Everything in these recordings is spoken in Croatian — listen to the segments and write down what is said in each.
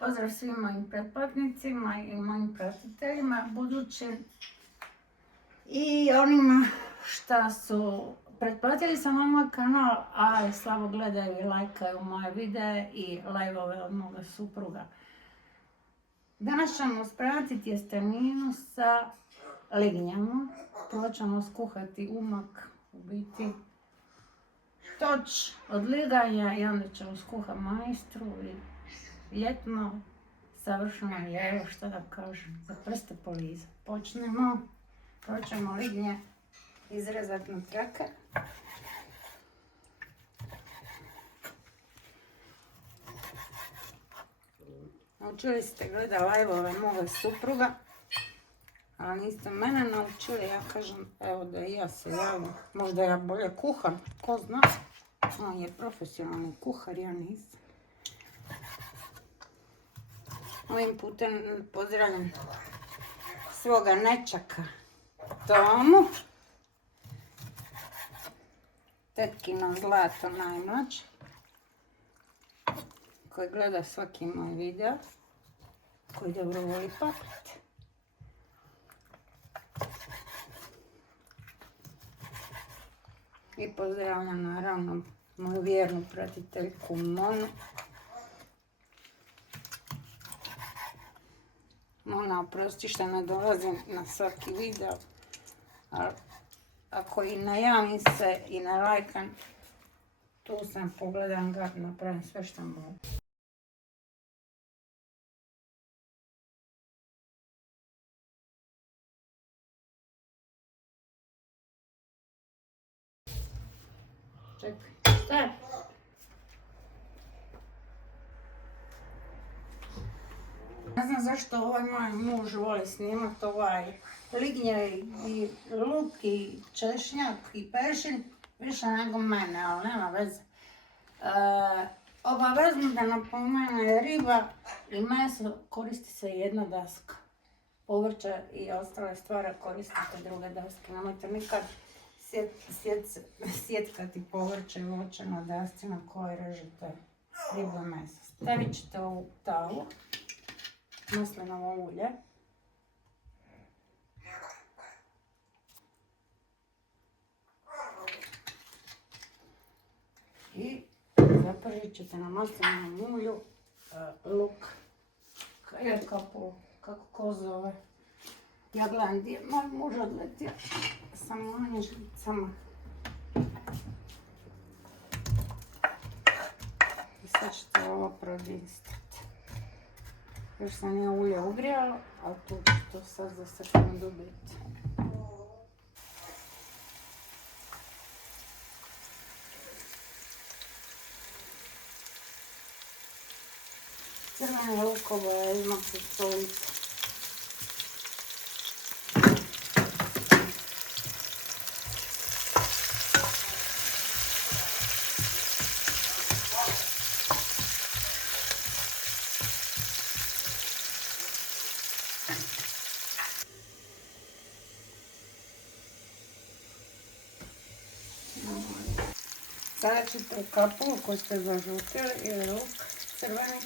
Pozdrav svim mojim pretplatnicima i mojim pratiteljima budućim i onima šta su pretplatili sam na moj kanal, ali slabo gledaju i lajkaju moje videe i live-ove od moga supruga. Danas ćemo spremati tjesteninu sa lignjama. Prvo ćemo skuhati umak, u biti toč od liganja, i onda ćemo skuhati majstru i ljetno, savršeno lijevo, što da kažem, za prste polizati. Počnemo, prvo ćemo lignje izrezati na trake. Naučili ste gleda live-ove moga supruga, ali niste mene naučili. Ja kažem, evo da i ja se javim. Možda ja bolje kuham, ko zna. On je profesionalni kuhar, ja nisam. Ovim putem pozdravljam svoga nečaka Tomu, tetkino zlato najmlađe, koji gleda svaki moj video, koji dobro voli paprit. I pozdravljam naravno moju vjernu pratiteljku Monu. Mona, oprosti što ne dolazim na svaki video, ali ako i najavim se i ne lajkam, tu sam, pogledam ga, napravim sve što mogu. Čekaj, šta je? Ne znam zašto ovaj moj muž voli snimat lignje i luk i češnjak i pešin više nego mene, ali nema veze. Obavezno da napomene, riba i meso koristi se jedna daska. Povrće i ostale stvari koristite druge daske. Nemojte nikad sjetkati povrće i voće na dasci na kojoj režete ribu i meso. Stavit ćete ovu tavu, maslinovo ulje. I zapržit ćete na maslinovom ulju luk, kako ko zove. Ja gledam gdje je moj muž odletio sa mojim žlicama. I sad ćete ovo prodistati. Još sam ja ulje ugrijala, ali tu ću to sad za sekundu biti. Crvene lukove izmaknut soliti. Sada ćete kapulu koju ste zažutili ili luk crveni,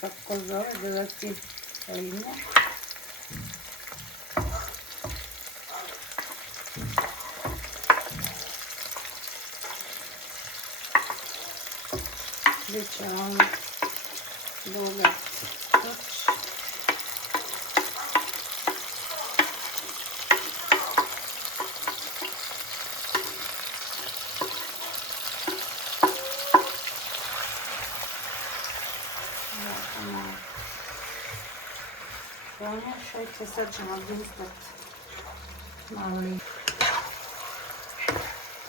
kako zove, dodati lignje. Biće vam bogat toč. Pomiješajte, sad ćemo distati malo lignje.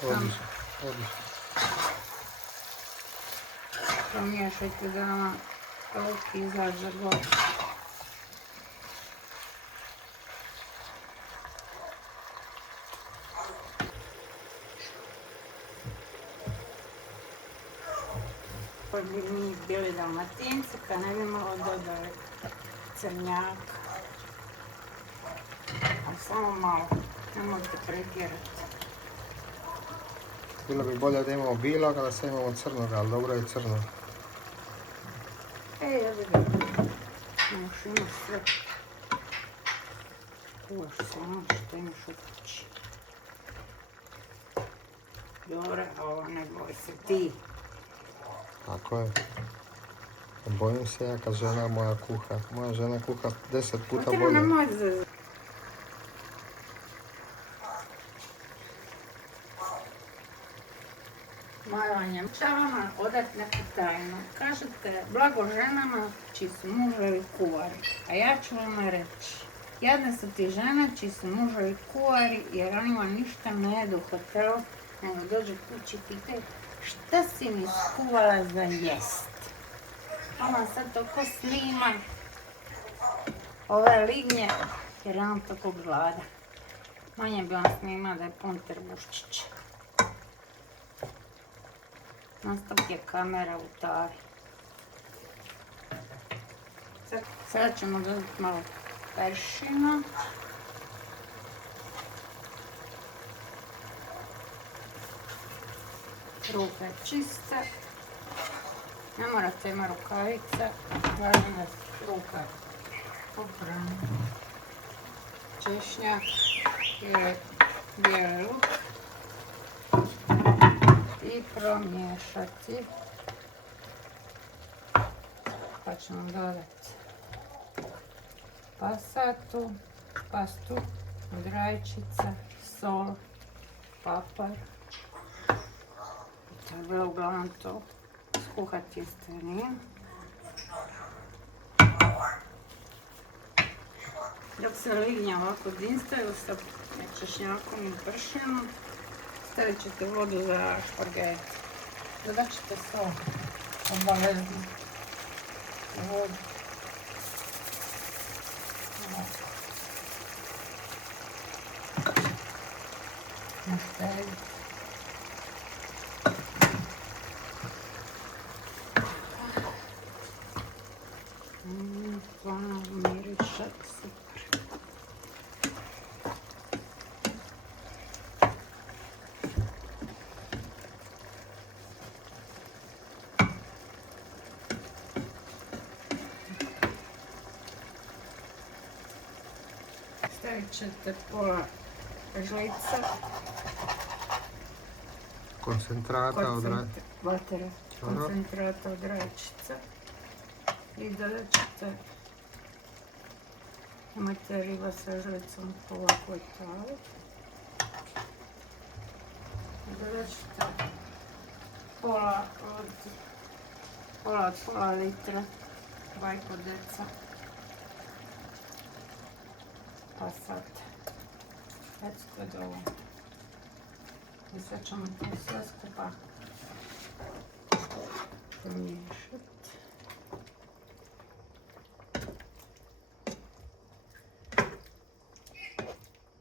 Odlično. Pomiješajte da vam luk izađe gore. Kad bi mi bili Dalmatinci, kad ne bi malo dodali crnjaka. Ali samo malo, nemojte pretjerati. Bilo bi bolje da imamo biloga, da sad imamo crnoga, ali dobro je crno. Jebi ga. Možeš imaš sve. Kuvaš se ono što imaš u kući. Dobro, ovo ne boj se ti. Tako je. Bojim se ja kad žena moja kuha. Moja žena kuha 10 puta bolje. Nemoj zezati. Moja vam je šta vama odati neku tajnu. Kažete blago ženama čiji su muževi kuvari. A ja ću vam reći. Jadne su ti žene čiji su muževi kuvari jer oni vam ništa ne jedu u hotelu. Nego dođu kući i pitaju šta si mi skuvala za jest. Ona sad toko snima ove lignje jer je on tako gladan. Manje bi on snima da je pun trbuščić. Nastav je kamera u tavi. Sada ćemo dodati malo peršina. Ruke čiste. Ne morate ima rukavice. Važno da su ruka oprana. Češnjak ili bijeli luk. I promiješati. Pa ćemo dodati pastu, rajčica, sol, papar. To je bilo uglavnom to. Skuhati testenin. Dok se lignja ovako dinstaju sa češnjakom i pršinom, stavit ćete vodu za špargete. Dodat ćete sol, obavezno. Vodu. Nastaviti. Stvarno miriše super. Stavit ćete pola žlica Koncentrata od koncentrata od rajčica. I dodat ćete, imate riba sa žlicom po ovakvoj tavi. Dodat ćete pola litra, 2,5 deca. Pa sad, recimo je dovoljno. I sad ćemo to sve skupa pomiješati.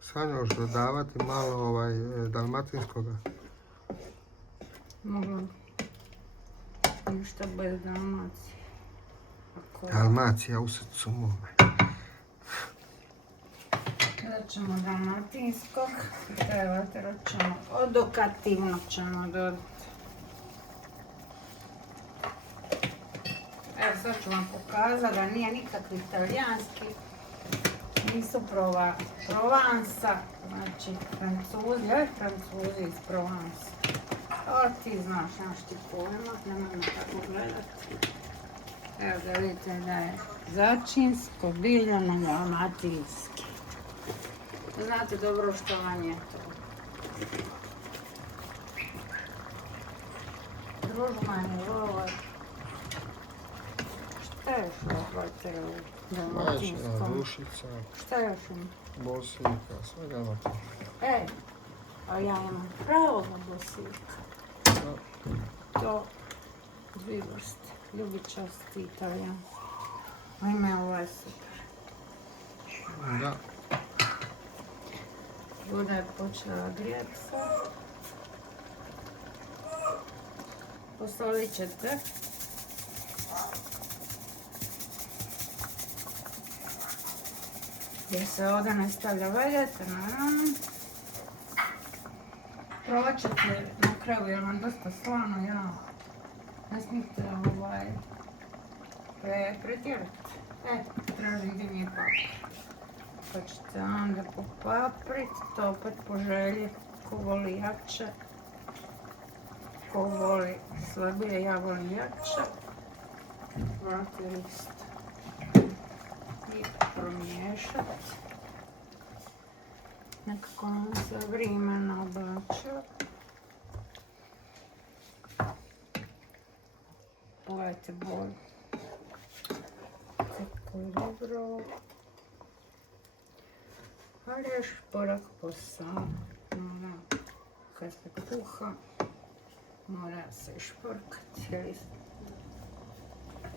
Sad još dodavati malo dalmatinskoga. Mogla ništa bez Dalmacije. Dalmacija u srcu mome. Sada ćemo dalmatinskog. Odokativnog ćemo dodati. Evo sad ću vam pokazati da nije nikakvi italijanski. Nisu Provansa, znači Francuzi iz Provansa. O, ti znaš, nemaš ti pojma, nemojmo tako gledati. Evo da vidite da je začinsko, biljano, dalmatinski. Znate dobro što vam je to. Družmani, ovo. Šta još ovdje u dalmatinskom? Rušica, Šta još ima? bosiljka, svega ima to. A ja imam pravo na bosiljka. To dvije vrste. Ljubičasti italijanski. A ima ovaj super. Da. Voda je počela grijati sad. Posolit ćete. Jer se ovdje ne stavlja veljete, naravno. Provat ćete na kraju jer vam dosta slano, ja. Ne smijete pretjerati. Traži dinje papir. Pa ćete onda popaprit, to opet po želji, ko voli jače, ko voli slabije, ja volim jače. Vrati list i promiješati. Nekako nam se vrijeme nabača. Pogledajte boju. Kako je dobro. Ali još porak posao. Kad se kuha, mora se šporkati ili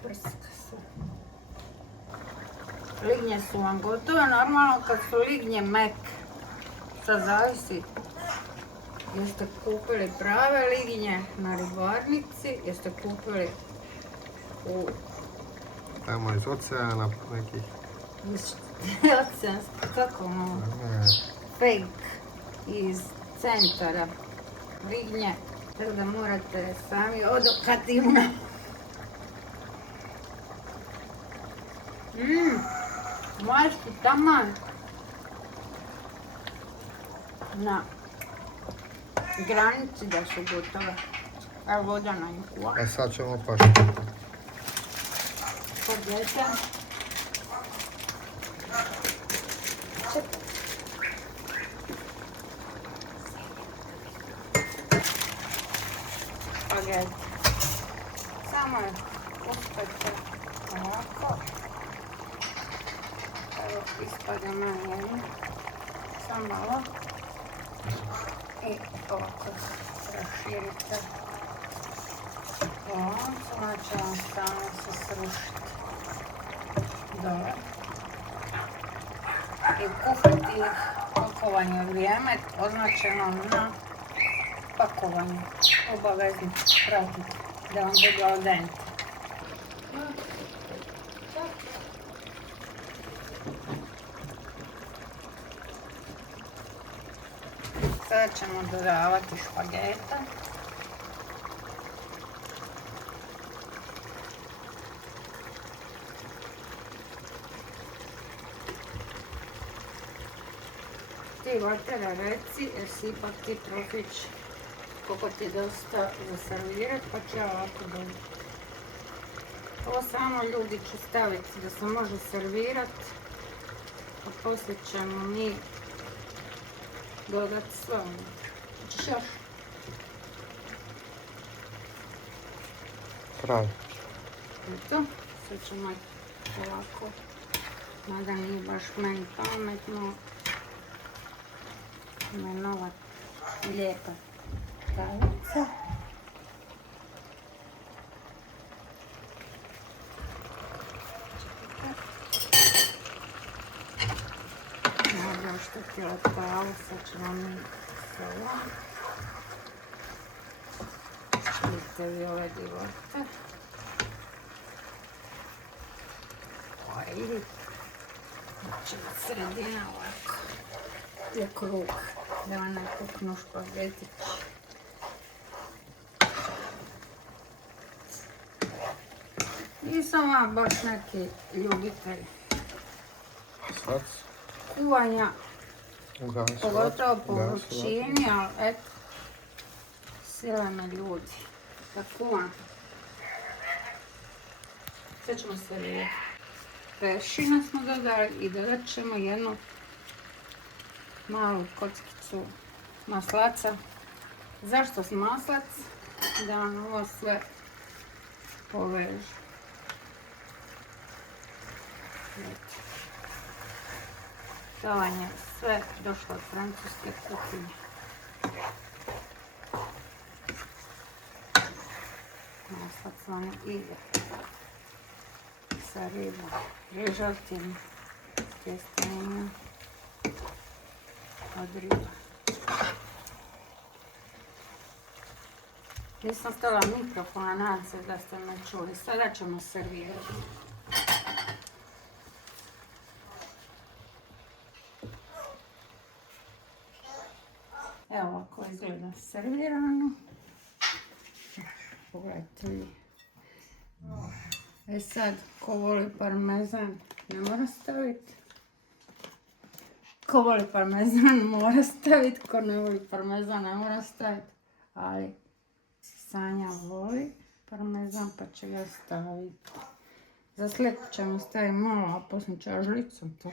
prska se. Lignje su vam gotove, normalno kad su lignje mek. Sad zavisi jeste kupili prave lignje na ribarnici, jeste kupili u... Tamo iz oceana nekih. Iz oceanskih, kako ono? Fake iz centara lignje. Tako da morate sami odokativno. Moje su taman na granici da su gotove. Evo voda na njih. E sad ćemo pašiti. Pogledajte. Pogledajte. Samo je uspete ovako. Evo ispada manje. Samo malo. I ovako raširite. Onda će vam samo se srušiti dole. I kuhati ih pakovanje vrijeme označeno na pakovanju. Obavezno pratite da vam bude al dente. Sada ćemo dodavati špagete. Ti vatera reci jer si ipak ti profić koliko ti je dosta za servirat, pa ću ja ovako dobiti. Ovo samo ljudi ću staviti da se može servirat, a poslije ćemo mi dodati sve unutra. Hoćeš još? Kraj. Eto, sad ćemo ovako, mada nije baš meni pametno, ima nova lijepa kavica. Možda što htjela pavu, sad ćemo mi s ovom. Vidite vi ove divote. Oj, znači sredina ovako je krug, da vam ne puknu špagetići. Nisam vam baš neki ljubitelj kuvanja, pogotovo po vrućini, ali eto, sile me ljudi da kuvam. Sad ćemo servirati. Peršina smo dodali i dodat ćemo jednu malu kockicu maslaca. Zašto maslac? Da vam ovo sve poveže. To vam je sve došlo od francuske kuhinje. Maslac vam ide sa ribom, željetinom, tjestenjem od riba. Nisam stavila mikrofona, nadam se da ste me čuli. Sada ćemo servirati. Evo ovako izgleda servirano. Pogledajte vi. E sad, ko voli parmezan, ne mora staviti. Ko voli parmezan mora staviti, ko ne voli parmezan ne mora staviti. Ali Sanja voli parmezan pa će ga staviti. Za slijepu ćemo staviti malo, a poslije ću ja žlicom to.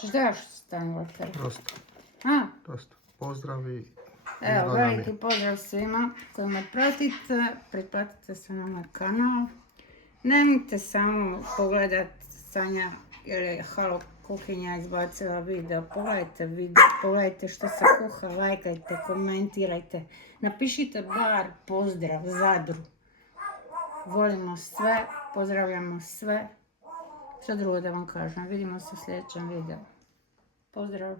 Ćeš da još stavim vater? Dosta, A, dosta. Pozdravi. evo, veliki pozdrav svima koji me pratite. Pretplatite se na moj kanal. Nemojte samo pogledati Sanja jer je Halo kuhinja izbacila video. Pogledajte video, pogledajte što se kuha, lajkajte, komentirajte. Napišite bar pozdrav Zadru. Volimo sve, pozdravljamo sve. Što drugo da vam kažem, vidimo se u sljedećem videu. Pozdrav!